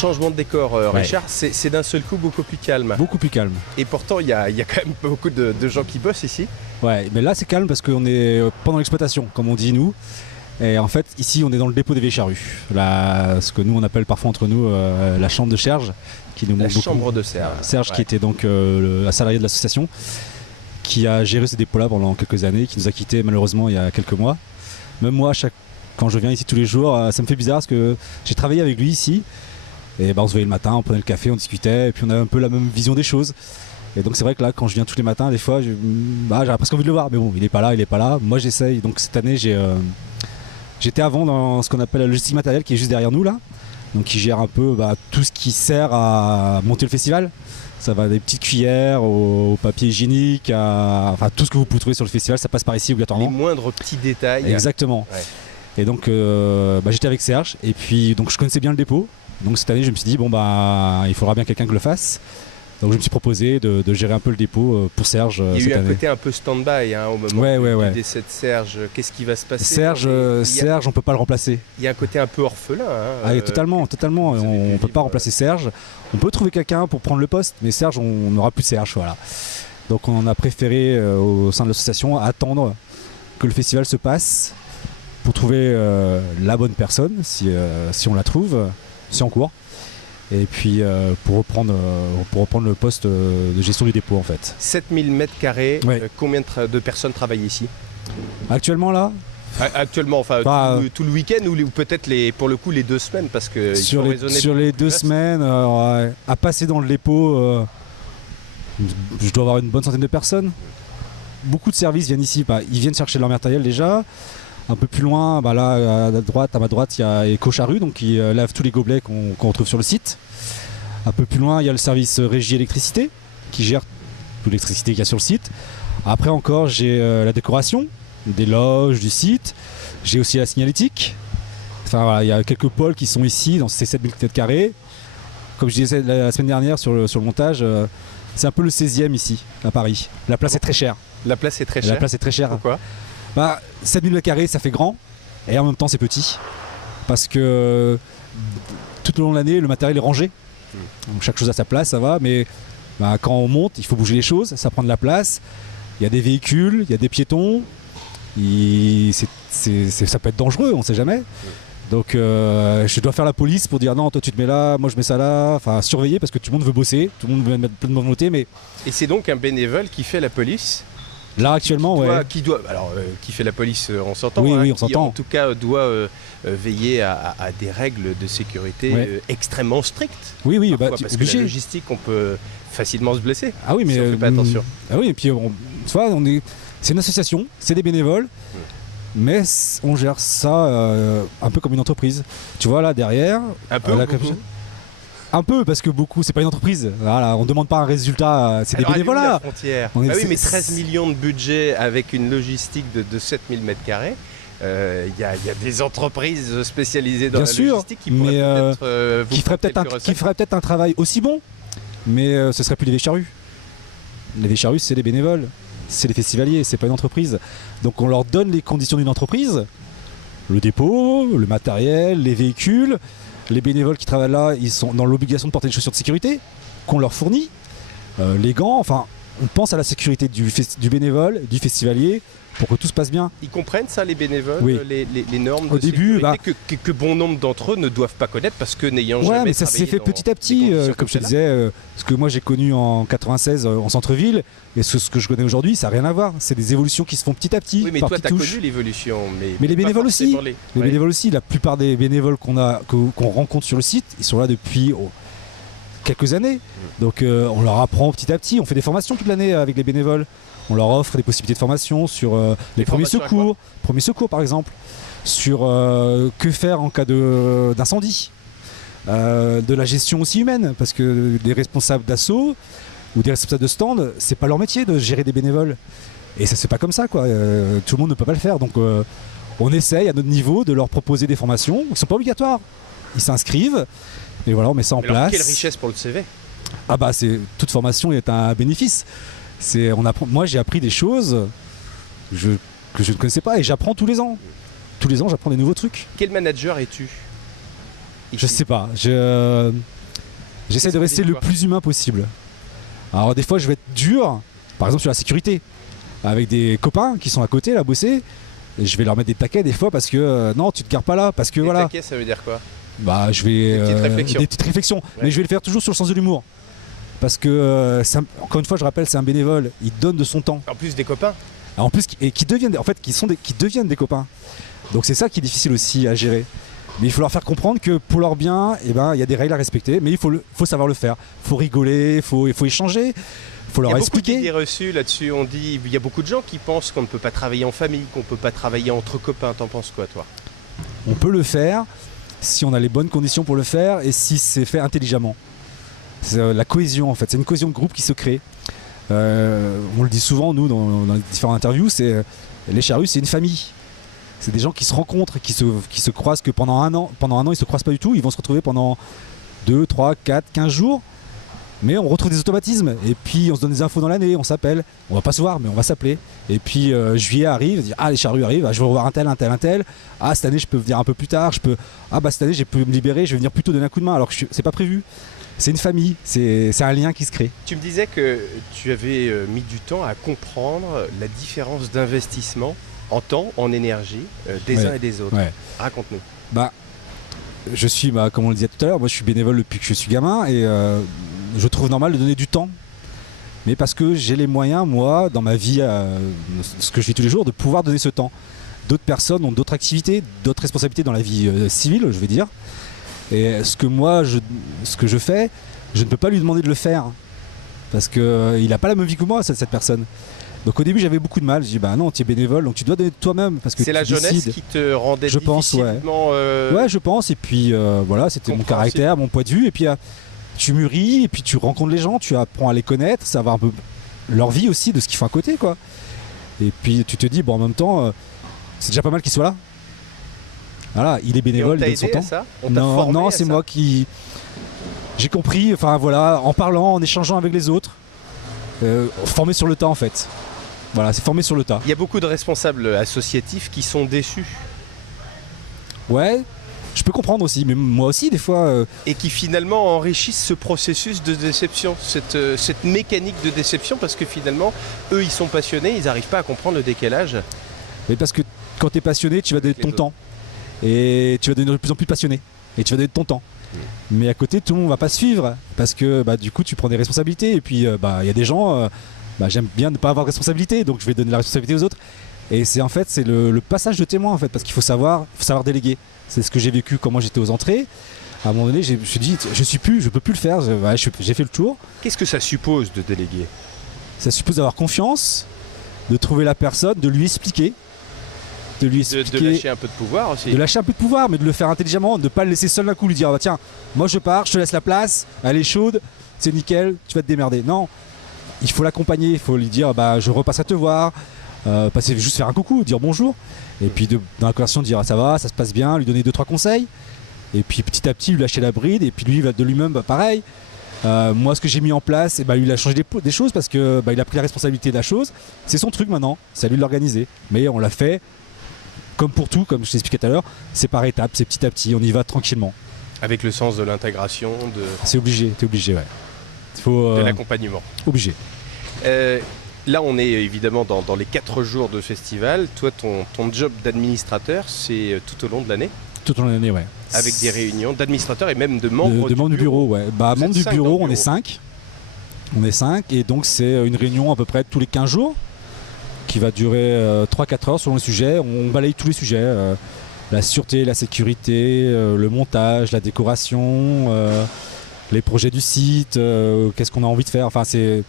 changement de décor, Richard, c'est d'un seul coup beaucoup plus calme. Beaucoup plus calme. Et pourtant, il y a quand même beaucoup de gens qui bossent ici. Ouais, mais là c'est calme parce qu'on est pendant l'exploitation, comme on dit nous. Et en fait, ici on est dans le dépôt des vieilles charrues. Ce que nous on appelle parfois entre nous la chambre de Serge. Qui nous manque beaucoup. Chambre de Serge. Serge qui était donc un salarié de l'association, qui a géré ce dépôt-là pendant quelques années, qui nous a quittés malheureusement il y a quelques mois. Même moi, quand je viens ici tous les jours, ça me fait bizarre parce que j'ai travaillé avec lui ici. Et on se voyait le matin, on prenait le café, on discutait, et puis on avait un peu la même vision des choses. Et donc c'est vrai que là, quand je viens tous les matins, des fois, j'aurais presque envie de le voir. Mais bon, il est pas là. Moi j'essaye. Donc cette année, j'étais avant dans ce qu'on appelle la logistique matérielle, qui est juste derrière nous là. Donc qui gère un peu tout ce qui sert à monter le festival. Ça va des petites cuillères au papier hygiénique, enfin tout ce que vous pouvez trouver sur le festival, ça passe par ici obligatoirement. Les moindres petits détails. Exactement. Ouais. Et donc j'étais avec Serge et puis donc je connaissais bien le dépôt. Donc cette année je me suis dit il faudra bien quelqu'un que le fasse. Donc je me suis proposé de gérer un peu le dépôt pour Serge. Il y a eu un année. côté un peu stand-by au moment du décès de Serge. Qu'est-ce qui va se passer? Serge, on peut pas le remplacer. Il y a un côté un peu orphelin. Totalement. On peut pas remplacer Serge. On peut trouver quelqu'un pour prendre le poste, mais Serge, on n'aura plus Serge. Voilà. Donc on a préféré au sein de l'association attendre que le festival se passe pour trouver la bonne personne, si on la trouve, si en cours. Et puis pour reprendre le poste de gestion du dépôt en fait. 7000 m², combien de personnes travaillent ici? Actuellement là Actuellement, tout le week-end ou peut-être pour le coup les 2 semaines parce que sur les 2 semaines, à passer dans le dépôt, je dois avoir une bonne centaine de personnes. Beaucoup de services viennent ici, ils viennent chercher leur matériel déjà. Un peu plus loin, là à ma droite, il y a EcoCharrue, donc qui lave tous les gobelets qu'on retrouve sur le site. Un peu plus loin, il y a le service régie électricité qui gère toute l'électricité qu'il y a sur le site. Après encore, j'ai la décoration des loges du site. J'ai aussi la signalétique. Enfin voilà, il y a quelques pôles qui sont ici dans ces 7000 m². Comme je disais la semaine dernière sur le montage, c'est un peu le 16e ici à Paris. La place est très chère. La place est très chère. La place est très chère. Pourquoi? 7000 m² ça fait grand et en même temps c'est petit parce que tout au long de l'année le matériel est rangé. Donc chaque chose à sa place, ça va, mais quand on monte il faut bouger les choses, ça prend de la place. Il y a des véhicules, il y a des piétons, ça peut être dangereux, on ne sait jamais. Donc je dois faire la police pour dire non, toi tu te mets là, moi je mets ça là, enfin surveiller parce que tout le monde veut bosser, tout le monde veut mettre plein de volonté. Mais... Et c'est donc un bénévole qui fait la police? Là actuellement, qui fait la police, on s'entend. Oui, on s'entend. Qui en tout cas doit veiller à des règles de sécurité extrêmement strictes. Oui, parce que la logistique, on peut facilement se blesser. Ah oui, mais si on fait pas attention. Ah oui, et puis c'est une association, c'est des bénévoles, mais on gère ça un peu comme une entreprise. Tu vois là derrière. Un peu, parce que beaucoup, c'est pas une entreprise. Voilà, on demande pas un résultat, c'est des bénévolats. Oui, mais 13 millions de budget avec une logistique de 7000 m². Il y a des entreprises spécialisées dans la logistique qui feraient peut-être un travail aussi bon, mais ce serait plus les vieilles charrues. Les vieilles charrues, c'est des bénévoles, c'est des festivaliers, c'est pas une entreprise. Donc on leur donne les conditions d'une entreprise, le dépôt, le matériel, les véhicules. Les bénévoles qui travaillent là, ils sont dans l'obligation de porter des chaussures de sécurité qu'on leur fournit, les gants, enfin on pense à la sécurité du bénévole, du festivalier, pour que tout se passe bien. Ils comprennent ça les bénévoles, les normes de sécurité que bon nombre d'entre eux ne doivent pas connaître parce que n'ayant jamais mais ça s'est fait petit à petit, comme je te disais, ce que moi j'ai connu en 96 en centre-ville et ce que je connais aujourd'hui, ça n'a rien à voir. C'est des évolutions qui se font petit à petit. Oui, mais toi tu as connu l'évolution. Mais les bénévoles aussi. Les bénévoles aussi, la plupart des bénévoles qu'on rencontre sur le site, ils sont là depuis quelques années. Donc on leur apprend petit à petit, on fait des formations toute l'année avec les bénévoles. On leur offre des possibilités de formation sur les premiers secours par exemple, sur que faire en cas d'incendie, de la gestion aussi humaine, parce que des responsables d'assaut ou des responsables de stand, c'est pas leur métier de gérer des bénévoles. Et ça se fait pas comme ça, quoi. Tout le monde ne peut pas le faire. Donc on essaye à notre niveau de leur proposer des formations qui sont pas obligatoires. Ils s'inscrivent et voilà, on met ça en place. Quelle richesse pour le CV. Toute formation est un bénéfice. Moi j'ai appris des choses que je ne connaissais pas et j'apprends tous les ans. Tous les ans j'apprends des nouveaux trucs. Quel manager es-tu? Je sais pas. J'essaie de rester le plus humain possible. Alors des fois je vais être dur, par exemple sur la sécurité, avec des copains qui sont à côté là, bosser. Et je vais leur mettre des taquets des fois parce que non, tu te gares pas là, parce que voilà. Des taquets, ça veut dire quoi? Bah je vais des petites réflexions, ouais. Mais je vais le faire toujours sur le sens de l'humour. Parce que encore une fois, je rappelle, c'est un bénévole, il donne de son temps. En plus des copains. En plus, qui deviennent des copains. Donc c'est ça qui est difficile aussi à gérer. Mais il faut leur faire comprendre que pour leur bien, il y a des règles à respecter, mais il faut savoir le faire. Il faut rigoler, il faut échanger, il faut leur expliquer. Il y a beaucoup d'idées reçues là-dessus. On dit, il y a beaucoup de gens qui pensent qu'on ne peut pas travailler en famille, qu'on ne peut pas travailler entre copains. T'en penses quoi, toi? On peut le faire si on a les bonnes conditions pour le faire et si c'est fait intelligemment. C'est la cohésion en fait, c'est une cohésion de groupe qui se crée. On le dit souvent nous dans les différentes interviews, c'est les charrues, c'est une famille. C'est des gens qui se rencontrent, qui se croisent que pendant un an ils se croisent pas du tout, ils vont se retrouver pendant 2, 3, 4, 15 jours. Mais on retrouve des automatismes et puis on se donne des infos dans l'année, on s'appelle, on va pas se voir mais on va s'appeler. Et puis juillet arrive, dit, les charrues arrivent, je vais revoir un tel. Cette année je peux venir un peu plus tard, cette année j'ai pu me libérer, je vais venir plutôt donner un coup de main alors que c'est pas prévu. C'est une famille, c'est un lien qui se crée. Tu me disais que tu avais mis du temps à comprendre la différence d'investissement en temps, en énergie des uns et des autres. Ouais. Raconte-nous. Je suis, comme on le disait tout à l'heure, moi je suis bénévole depuis que je suis gamin et je trouve normal de donner du temps. Mais parce que j'ai les moyens, moi, dans ma vie, ce que je vis tous les jours, de pouvoir donner ce temps. D'autres personnes ont d'autres activités, d'autres responsabilités dans la vie civile, je vais dire. Et ce que je fais, je ne peux pas lui demander de le faire. Parce qu'il n'a pas la même vie que moi, cette personne. Donc au début j'avais beaucoup de mal, je dis non, tu es bénévole donc tu dois donner de toi-même parce que c'est la jeunesse qui te rendait je pense, difficilement ouais je pense, et puis voilà, c'était mon caractère, mon point de vue, et puis tu mûris, et puis tu rencontres les gens, tu apprends à les connaître, savoir un peu leur vie aussi, de ce qu'ils font à côté quoi. Et puis tu te dis en même temps c'est déjà pas mal qu'ils soient là. Voilà, il est bénévole, il donne son temps. Ça non, c'est moi qui j'ai compris, en parlant, en échangeant avec les autres, formé sur le tas en fait. Voilà, c'est formé sur le tas. Il y a beaucoup de responsables associatifs qui sont déçus. Ouais, je peux comprendre aussi, mais moi aussi des fois... Et qui finalement enrichissent ce processus de déception, cette mécanique de déception, parce que finalement, eux ils sont passionnés, ils n'arrivent pas à comprendre le décalage. Mais parce que quand tu es passionné, tu vas donner ton temps. Et tu vas devenir de plus en plus passionné. Et tu vas donner ton temps. Mais à côté, tout le monde ne va pas suivre, parce que du coup tu prends des responsabilités, et puis il y a des gens... j'aime bien ne pas avoir de responsabilité, donc je vais donner la responsabilité aux autres. Et c'est le passage de témoin en fait, parce qu'il faut savoir déléguer. C'est ce que j'ai vécu quand moi j'étais aux entrées. À un moment donné, je me suis dit, je peux plus le faire. J'ai fait le tour. Qu'est-ce que ça suppose de déléguer? Ça suppose d'avoir confiance, de trouver la personne, de lui expliquer. De lâcher un peu de pouvoir aussi. De lâcher un peu de pouvoir, mais de le faire intelligemment, de ne pas le laisser seul d'un coup, lui dire tiens, moi je pars, je te laisse la place, elle est chaude, c'est nickel, tu vas te démerder. Non. Il faut l'accompagner, il faut lui dire je repasse à te voir, juste faire un coucou, dire bonjour, et puis dans la conversation dire ça va, ça se passe bien, lui donner 2-3 conseils, et puis petit à petit lui lâcher la bride, et puis lui de lui-même pareil. Moi ce que j'ai mis en place, lui il a changé des choses parce que il a pris la responsabilité de la chose, c'est son truc maintenant, c'est à lui de l'organiser, mais on l'a fait comme pour tout, comme je t'expliquais tout à l'heure, c'est par étapes, c'est petit à petit, on y va tranquillement. Avec le sens de l'intégration, C'est obligé, t'es obligé, ouais. De l'accompagnement. Obligé. Là, on est évidemment dans les 4 jours de festival. Toi, ton job d'administrateur, c'est tout au long de l'année? Tout au long de l'année, ouais. Avec des réunions d'administrateurs et même de membres du bureau. Ouais. Membres du bureau, on est 5. On est 5, et donc c'est une réunion à peu près tous les 15 jours qui va durer 3-4 heures selon le sujet. On balaye tous les sujets. La sûreté, la sécurité, le montage, la décoration... les projets du site, qu'est-ce qu'on a envie de faire, c'est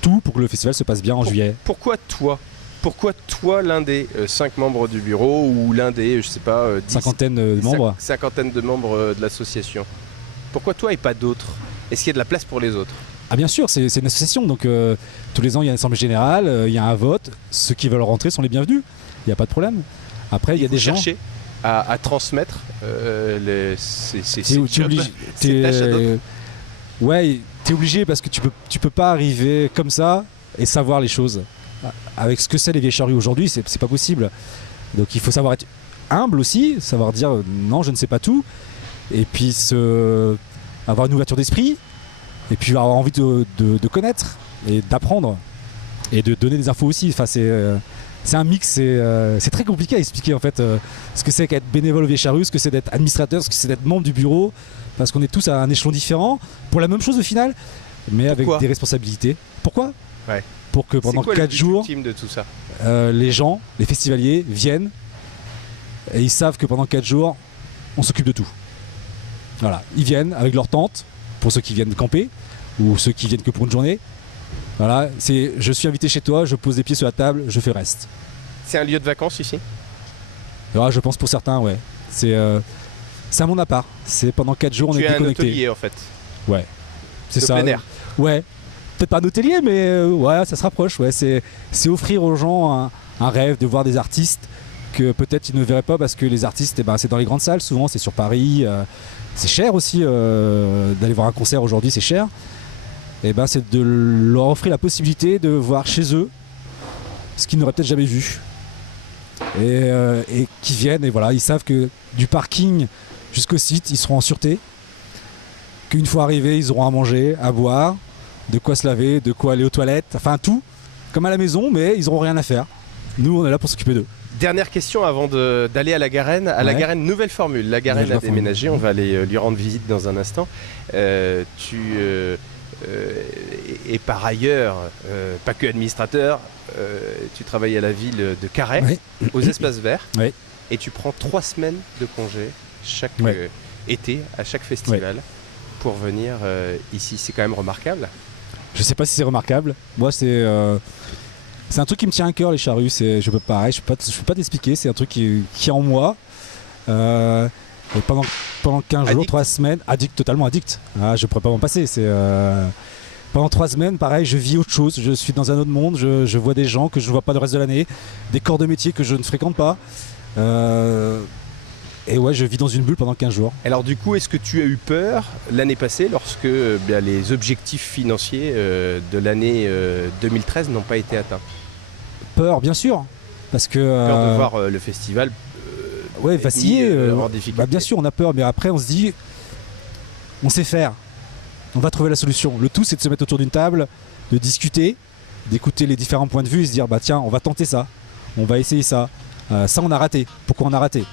tout pour que le festival se passe bien en juillet. Pourquoi toi, l'un des 5 membres du bureau, ou l'un des, 10... Cinquantaine de membres. Cinquantaine de membres de l'association. Pourquoi toi et pas d'autres? Est-ce qu'il y a de la place pour les autres? Ah bien sûr, c'est une association, donc tous les ans il y a une assemblée générale, il y a un vote, ceux qui veulent rentrer sont les bienvenus, il n'y a pas de problème. Après il y a des gens... à transmettre ces tâches à d'autres. Ouais, t'es obligé parce que tu peux pas arriver comme ça et savoir les choses. Avec ce que c'est les vieilles charrues aujourd'hui, c'est pas possible. Donc il faut savoir être humble aussi, savoir dire non, je ne sais pas tout. et puis avoir une ouverture d'esprit, et puis avoir envie de connaître et d'apprendre et de donner des infos aussi. Enfin, c'est un mix, c'est très compliqué à expliquer en fait ce que c'est qu'être bénévole au Vieilles Charrues, ce que c'est d'être administrateur, ce que c'est d'être membre du bureau, parce qu'on est tous à un échelon différent pour la même chose au final, mais avec des responsabilités. Pourquoi ? Ouais. Pour que pendant 4 jours, ultime de tout ça les gens, les festivaliers viennent et ils savent que pendant 4 jours, on s'occupe de tout. Voilà, ils viennent avec leur tente, pour ceux qui viennent camper, ou ceux qui viennent que pour une journée. Voilà, je suis invité chez toi, je pose des pieds sur la table, je fais le reste. C'est un lieu de vacances ici ? Alors, je pense pour certains, ouais. C'est à mon appart. C'est pendant 4 jours, on est déconnecté. Tu es un hôtelier en fait. Ouais, c'est ça. Plein air. Ouais, peut-être pas un hôtelier, mais ouais, ça se rapproche. Ouais, c'est offrir aux gens un rêve de voir des artistes que peut-être ils ne verraient pas parce que les artistes, c'est dans les grandes salles. Souvent, c'est sur Paris. C'est cher aussi d'aller voir un concert aujourd'hui, c'est cher. Et c'est de leur offrir la possibilité de voir chez eux ce qu'ils n'auraient peut-être jamais vu. Et qui viennent et voilà, ils savent que du parking jusqu'au site, ils seront en sûreté. Qu'une fois arrivés, ils auront à manger, à boire, de quoi se laver, de quoi aller aux toilettes, enfin tout, comme à la maison, mais ils n'auront rien à faire. Nous, on est là pour s'occuper d'eux. Dernière question avant d'aller à la Garenne. La Garenne, nouvelle formule. La Garenne a déménagé, on va aller lui rendre visite dans un instant. Et par ailleurs, pas que administrateur, tu travailles à la ville de Carhaix, aux espaces verts, et tu prends 3 semaines de congé chaque été, à chaque festival, pour venir ici. C'est quand même remarquable. Je sais pas si c'est remarquable. Moi, c'est un truc qui me tient à cœur, les charrues. Je peux pas t'expliquer. C'est un truc qui est en moi. Pendant 15 jours, 3 semaines, totalement addict. Je pourrais pas m'en passer. Pendant 3 semaines, pareil, je vis autre chose. Je suis dans un autre monde. Je vois des gens que je ne vois pas le reste de l'année, des corps de métier que je ne fréquente pas. Et ouais, je vis dans une bulle pendant 15 jours. Alors du coup, est-ce que tu as eu peur l'année passée lorsque les objectifs financiers de l'année 2013 n'ont pas été atteints ? Peur, bien sûr. Parce que, peur de voir le festival vaciller. En difficulté. Bien sûr, on a peur, mais après on se dit, on sait faire. On va trouver la solution. Le tout, c'est de se mettre autour d'une table, de discuter, d'écouter les différents points de vue et se dire, tiens, on va tenter ça, on va essayer ça. Ça, on a raté. Pourquoi on a raté ?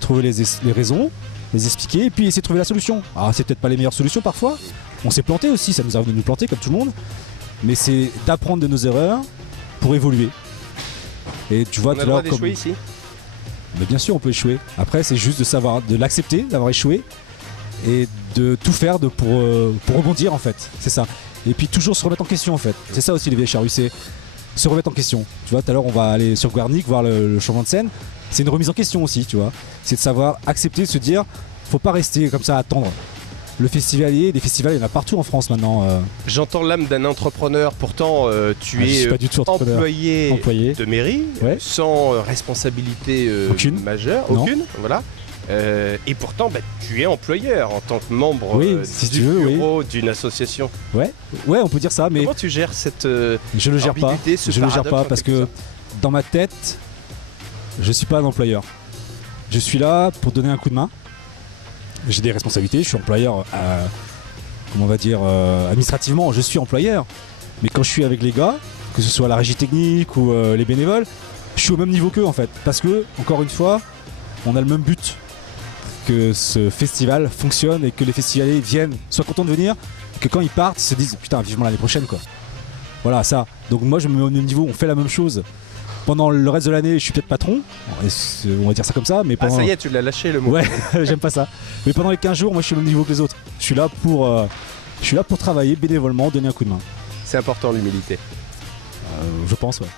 Trouver les raisons, les expliquer et puis essayer de trouver la solution. C'est peut-être pas les meilleures solutions parfois. On s'est planté aussi, ça nous arrive de nous planter comme tout le monde. Mais c'est d'apprendre de nos erreurs pour évoluer. Et tu vois, on a le droit d'échouer ici ? Mais bien sûr, on peut échouer. Après, c'est juste de l'accepter, d'avoir échoué et de tout faire pour rebondir en fait. C'est ça. Et puis toujours se remettre en question en fait. C'est ça aussi les Vieilles Charrues, c'est se remettre en question. Tu vois, tout à l'heure on va aller sur Guernic voir le changement de scène. C'est une remise en question aussi, tu vois. C'est de savoir accepter, de se dire, faut pas rester comme ça à attendre. Le festivalier, les festivals, il y en a partout en France maintenant. J'entends l'âme d'un entrepreneur, pourtant tu es pas du tout employé de mairie, sans responsabilité majeure, aucune, voilà. Et pourtant, tu es employeur en tant que membre du bureau d'une association. Ouais, on peut dire ça, mais comment tu gères cette je le gère pas. Je le gère pas parce que dans ma tête, je suis pas un employeur. Je suis là pour donner un coup de main. J'ai des responsabilités, je suis employeur, comment on va dire, administrativement, je suis employeur. Mais quand je suis avec les gars, que ce soit la régie technique ou les bénévoles, je suis au même niveau qu'eux en fait. Parce que, encore une fois, on a le même but. Que ce festival fonctionne et que les festivaliers viennent, soient contents de venir, et que quand ils partent, ils se disent putain, vivement l'année prochaine quoi. Voilà, ça. Donc moi, je me mets au même niveau, on fait la même chose. Pendant le reste de l'année, je suis peut-être patron, on va dire ça comme ça, mais pendant... ça y est, tu l'as lâché le mot. Ouais, j'aime pas ça. Mais pendant les 15 jours, moi je suis au même niveau que les autres. Je suis là pour travailler bénévolement, donner un coup de main. C'est important l'humilité. Je pense, ouais.